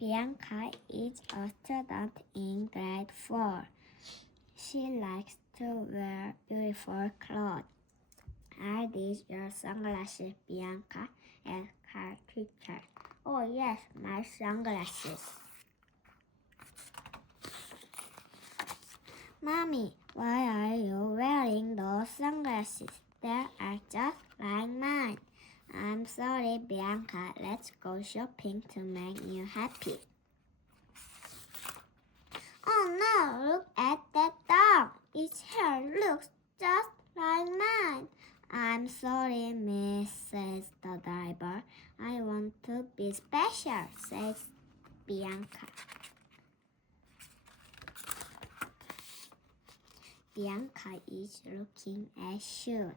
Bianca is a student in grade 4. She likes to wear beautiful clothes. Are these your sunglasses, Bianca? asked her teacher. Oh yes, my sunglasses. Mommy, why are you wearing those sunglasses? They are just like mine. I'm sorry, Bianca. Let's go shopping to make you happy. Oh no, look at that dog. Its hair looks just like mine. I'm sorry, miss, says the driver. I want to be special, says Bianca. Bianca is looking at shoes.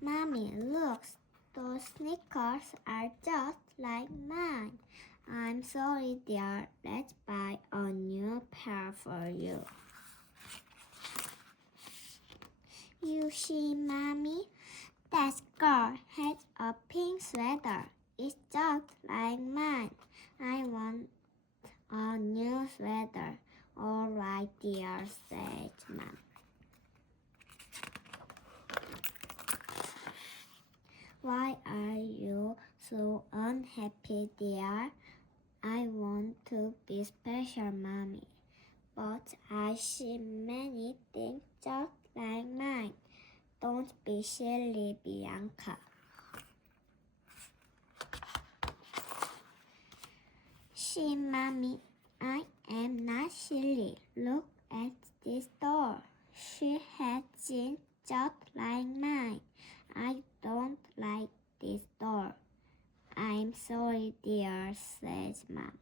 Mommy, look, those sneakers are just like mine. I'm sorry, dear. Let's buy a new pair for you. You see, Mommy, that girl has a pink sweater. It's just like mine. I want a new sweater. All right, dear, said Mom. Why are you so unhappy, dear? I want to be special, Mommy. But I see many things just like mine. Don't be silly, Bianca. See, Mommy, I am not silly. Look at this doll. She has jeans just like mine. I don't like this doll. I'm sorry, dear, says Mom.